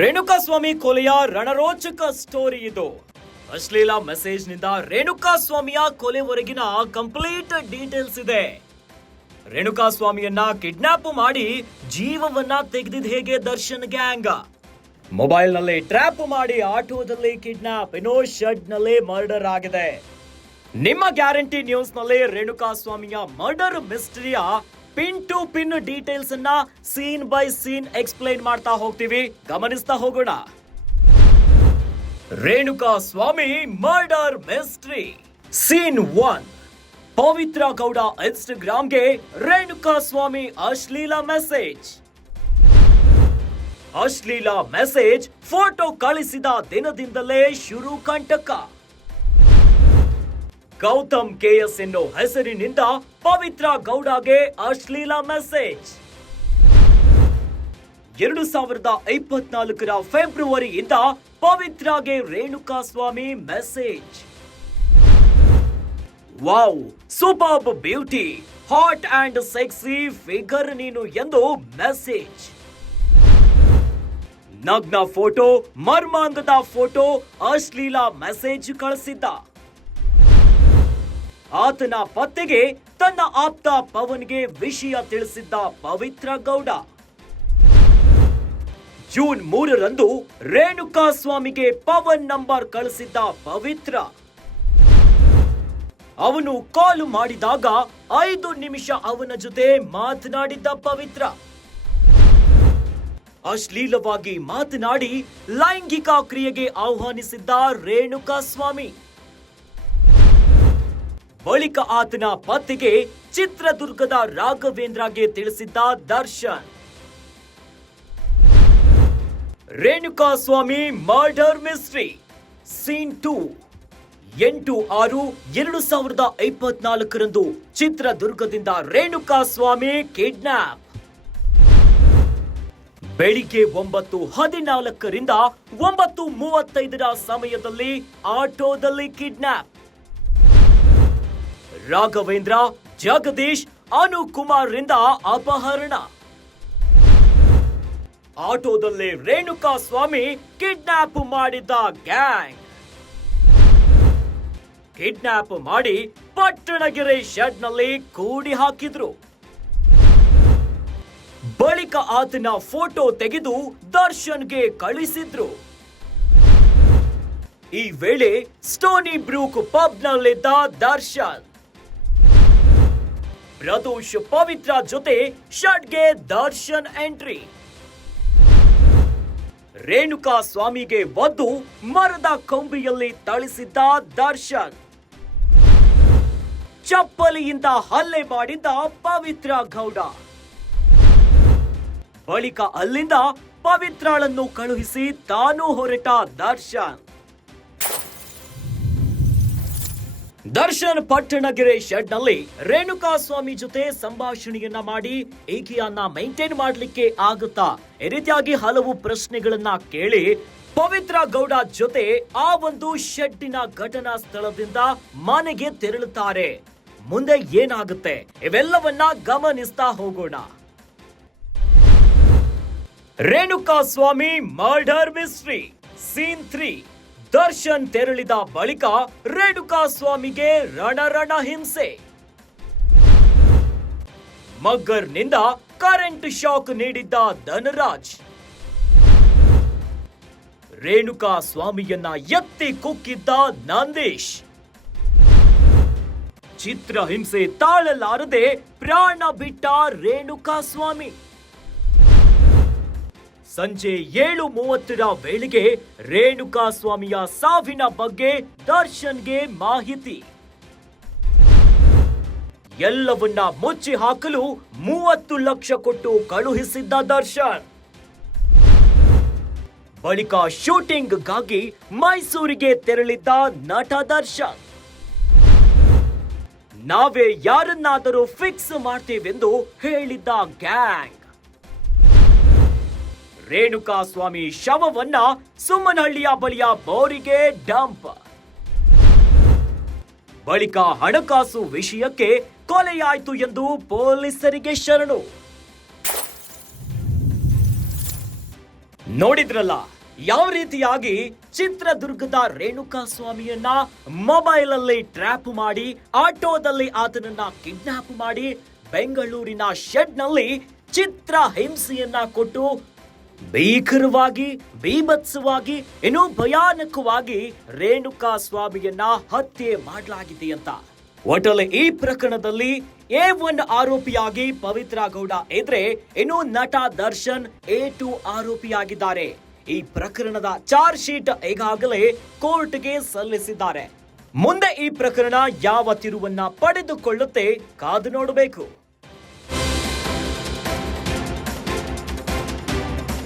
Renukaswamy ಕೊಲೆಯ ರಣರೋಚಕ story ಇದು. ಅಶ್ಲೀಲ ಮೆಸೇಜ್ನಿಂದ ರೇಣುಕಾಸ್ವಾಮಿಯ ಕೊಲೆವರೆಗಿನ complete details ಇದೆ. ರೇಣುಕಾಸ್ವಾಮಿಯನ್ನ ಕಿಡ್ನಾಪ್ ಮಾಡಿ ಜೀವವನ್ನ ತೆಗೆದಿದ್ ಹೇಗೆ ದರ್ಶನ್ ಗ್ಯಾಂಗ್ ಮೊಬೈಲ್ನಲ್ಲಿ ಟ್ರ್ಯಾಪ್ ಮಾಡಿ ಆಟೋದಲ್ಲಿ ಕಿಡ್ನಾಪ್ ಇನ್ನೋ ಶೆಡ್ನಲ್ಲಿ ಮರ್ಡರ್ ಆಗಿದೆ. ನಿಮ್ಮ ಗ್ಯಾರಂಟಿ ನ್ಯೂಸ್ನಲ್ಲಿ ರೇಣುಕಾಸ್ವಾಮಿಯ ಮರ್ಡರ್ ಮಿಸ್ಟರಿಯ ಪಿನ್ ಟು ಪಿನ್ ಡೀಟೇಲ್ಸ್ ಅನ್ನ ಸೀನ್ ಬೈ ಸೀನ್ ಎಕ್ಸ್ಪ್ಲೈನ್ ಮಾಡ್ತಾ ಹೋಗ್ತೀವಿ. ಗಮನಿಸ್ತಾ ಹೋಗೋಣ. Renuka Swamy murder mystery. Scene one. Pavithra Gowda ಇನ್ಸ್ಟಾಗ್ರಾಮ್ಗೆ Renuka Swamy ಅಶ್ಲೀಲ ಮೆಸೇಜ್. ಅಶ್ಲೀಲ ಮೆಸೇಜ್ ಫೋಟೋ ಕಳಿಸಿದ ದಿನದಿಂದಲೇ ಶುರು ಕಂಟಕ. ಗೌತಮ್ ಕೆಎಸ್ ಎನ್ನೋ ಹೆಸರಿನಿಂದ ಪವಿತ್ರ ಗೌಡಗೆ ಅಶ್ಲೀಲ ಮೆಸೇಜ್ ಎರಡು ಸಾವಿರದ ಇಪ್ಪತ್ನಾಲ್ಕರ ಫೆಬ್ರವರಿಯಿಂದ ಪವಿತ್ರಾಗೆ Renuka Swamy message wow super beauty hot and sexy figure ನೀನು ಎಂದು ಮೆಸೇಜ್ ನಗ್ನ ಫೋಟೋ ಮರ್ಮಾಂಗದ ಫೋಟೋ ಅಶ್ಲೀಲ ಮೆಸೇಜ್ ಕಳಿಸಿದ್ದ. ಆತನ ಪತ್ತೆಗೆ ತನ್ನ ಆಪ್ತ ಪವನ್ಗೆ ವಿಷಯ ತಿಳಿಸಿದ್ದ ಪವಿತ್ರ ಗೌಡ. ಜೂನ್ ಮೂರರಂದು ರೇಣುಕಾ ಸ್ವಾಮಿಗೆ ಪವನ್ ನಂಬರ್ ಕಳಿಸಿದ್ದ ಪವಿತ್ರ. ಅವನು ಕಾಲ್ ಮಾಡಿದಾಗ ಐದು ನಿಮಿಷ ಅವನ ಜೊತೆ ಮಾತನಾಡಿದ್ದ ಪವಿತ್ರ. ಅಶ್ಲೀಲವಾಗಿ ಮಾತನಾಡಿ ಲೈಂಗಿಕ ಕ್ರಿಯೆಗೆ ಆಹ್ವಾನಿಸಿದ್ದ ರೇಣುಕಾ ಸ್ವಾಮಿ ಬಳಿಕ ಆತನ ಪತ್ತೆಗೆ ಚಿತ್ರದುರ್ಗದ ರಾಘವೇಂದ್ರಗೆ ತಿಳಿಸಿದ್ದ Darshan. Renuka Swamy murder mystery. Scene two. ಎಂಟು ಆರು ಎರಡು ಸಾವಿರದ ಇಪ್ಪತ್ನಾಲ್ಕರಂದು ಚಿತ್ರದುರ್ಗದಿಂದ ರೇಣುಕಾ ಸ್ವಾಮಿ ಕಿಡ್ನಾಪ್. ಬೆಳಿಗ್ಗೆ ಒಂಬತ್ತು ಹದಿನಾಲ್ಕರಿಂದ ಒಂಬತ್ತು ಮೂವತ್ತೈದರ ಸಮಯದಲ್ಲಿ ಆಟೋದಲ್ಲಿ ಕಿಡ್ನಾಪ್. ರಾಘವೇಂದ್ರ, ಜಗದೀಶ್ ಅನುಕುಮಾರ್ ರಿಂದ ಅಪಹರಣ. ಆಟೋದಲ್ಲಿ ರೇಣುಕಾ ಸ್ವಾಮಿ ಕಿಡ್ನಾಪ್ ಮಾಡಿದ್ದ ಗ್ಯಾಂಗ್. ಕಿಡ್ನಾಪ್ ಮಾಡಿ ಪಟ್ಟಣಗೆರೆ ಶೆಡ್ನಲ್ಲಿ ಕೂಡಿ ಹಾಕಿದ್ರು. ಬಳಿಕ ಆತನ ಫೋಟೋ ತೆಗೆದು ದರ್ಶನ್ಗೆ ಕಳಿಸಿದ್ರು. ಈ ವೇಳೆ ಸ್ಟೋನಿ ಬ್ರೂಕ್ ಪಬ್ನಲ್ಲಿದ್ದ ದರ್ಶನ್. ಪ್ರದೋಷ್ ಪವಿತ್ರ ಜೊತೆ ಷಡ್ಗೆ ದರ್ಶನ್ ಎಂಟ್ರಿ. ರೇಣುಕಾ ಸ್ವಾಮಿಗೆ ಒದ್ದು ಮರದ ಕೊಂಬಿಯಲ್ಲಿ ಥಳಿಸಿದ್ದ ದರ್ಶನ್. ಚಪ್ಪಲಿಯಿಂದ ಹಲ್ಲೆ ಮಾಡಿದ್ದ ಪವಿತ್ರ ಗೌಡ. ಬಳಿಕ ಅಲ್ಲಿಂದ ಪವಿತ್ರಾಳನ್ನು ಕಳುಹಿಸಿ ತಾನು ಹೊರಟ ದರ್ಶನ್. ದರ್ಶನ್ ಪಟ್ಟಣಗೆರೆ ಶೆಡ್ನಲ್ಲಿ ರೇಣುಕಾ ಸ್ವಾಮಿ ಜೊತೆ ಸಂಭಾಷಣೆಯನ್ನ ಮಾಡಿ ಈಕೆಯನ್ನ ಮೈಂಟೈನ್ ಮಾಡಲಿಕ್ಕೆ ಆಗುತ್ತಾ? ಈ ರೀತಿಯಾಗಿ ಹಲವು ಪ್ರಶ್ನೆಗಳನ್ನ ಕೇಳಿ ಪವಿತ್ರ ಗೌಡ ಜೊತೆ ಆ ಒಂದು ಶೆಡ್ಡಿನ ಘಟನಾ ಸ್ಥಳದಿಂದ ಮನೆಗೆ ತೆರಳುತ್ತಾರೆ. ಮುಂದೆ ಏನಾಗುತ್ತೆ? ಇವೆಲ್ಲವನ್ನ ಗಮನಿಸ್ತಾ ಹೋಗೋಣ. Renuka Swamy, murder mystery, scene three. Darshan ತೆರಳಿದ ಬಳಿಕ ರೇಣುಕಾ ಸ್ವಾಮಿಗೆ ರಣರಣ ಹಿಂಸೆ. ಮಗ್ಗರ್ನಿಂದ ಕರೆಂಟ್ ಶಾಕ್ ನೀಡಿದ್ದ ಧನರಾಜ್. ರೇಣುಕಾ ಸ್ವಾಮಿಯನ್ನ ಎತ್ತಿ ಕುಕ್ಕಿದ್ದ ನಂದೀಶ್. ಚಿತ್ರ ಹಿಂಸೆ ತಾಳಲಾರದೆ ಪ್ರಾಣ ಬಿಟ್ಟ ರೇಣುಕಾ ಸ್ವಾಮಿ. ಸಂಜೆ ಏಳು ಮೂವತ್ತರ ವೇಳೆಗೆ ರೇಣುಕಾ ಸ್ವಾಮಿಯ ಸಾವಿನ ಬಗ್ಗೆ ದರ್ಶನ್ಗೆ ಮಾಹಿತಿ. ಎಲ್ಲವನ್ನ ಮುಚ್ಚಿ ಹಾಕಲು ಮೂವತ್ತು ಲಕ್ಷ ಕೊಟ್ಟು ಕಳುಹಿಸಿದ್ದ ದರ್ಶನ್. ಬಳಿಕ ಶೂಟಿಂಗ್ಗಾಗಿ ಮೈಸೂರಿಗೆ ತೆರಳಿದ್ದ ನಟ ದರ್ಶನ್. ನಾವೇ ಯಾರನ್ನಾದರೂ ಫಿಕ್ಸ್ ಮಾಡ್ತೀವೆಂದು ಹೇಳಿದ್ದ ಗ್ಯಾಂಗ್. ರೇಣುಕಾ ಸ್ವಾಮಿ ಶವವನ್ನ ಸುಮ್ಮನಹಳ್ಳಿಯ ಬಳಿಯ ಬೋರಿಗೆ ಡಂಪ್. ಬಳಿಕ ಹಣಕಾಸು ವಿಷಯಕ್ಕೆ ಕೊಲೆಯಾಯಿತು ಎಂದು ಪೊಲೀಸರಿಗೆ ಶರಣು. ನೋಡಿದ್ರಲ್ಲ, ಯಾವ ರೀತಿಯಾಗಿ ಚಿತ್ರದುರ್ಗದ ರೇಣುಕಾ ಸ್ವಾಮಿಯನ್ನ ಮೊಬೈಲ್ ಅಲ್ಲಿ ಟ್ರ್ಯಾಪ್ ಮಾಡಿ, ಆಟೋದಲ್ಲಿ ಆತನನ್ನ ಕಿಡ್ನಾಪ್ ಮಾಡಿ, ಬೆಂಗಳೂರಿನ ಶೆಡ್ನಲ್ಲಿ ಚಿತ್ರ ಹಿಂಸೆಯನ್ನ ಕೊಟ್ಟು ಭೀಕರವಾಗಿ ಬೀಭತ್ಸವಾಗಿ ಇನ್ನೂ ಭಯಾನಕವಾಗಿ ರೇಣುಕಾ ಸ್ವಾಮಿಯನ್ನ ಹತ್ಯೆ ಮಾಡಲಾಗಿದೆ ಅಂತ. ಒಟ್ಟಲ್ಲಿ ಈ ಪ್ರಕರಣದಲ್ಲಿ ಎ ಒನ್ ಆರೋಪಿಯಾಗಿ ಪವಿತ್ರ ಗೌಡ ಇದ್ರೆ ಇನ್ನು ನಟ ದರ್ಶನ್ ಎ ಟು ಆರೋಪಿಯಾಗಿದ್ದಾರೆ. ಈ ಪ್ರಕರಣದ ಚಾರ್ಜ್ ಶೀಟ್ ಈಗಾಗಲೇ ಕೋರ್ಟ್ಗೆ ಸಲ್ಲಿಸಿದ್ದಾರೆ. ಮುಂದೆ ಈ ಪ್ರಕರಣ ಯಾವ ತಿರುವನ್ನ ಪಡೆದುಕೊಳ್ಳುತ್ತೆ ಕಾದು ನೋಡಬೇಕು.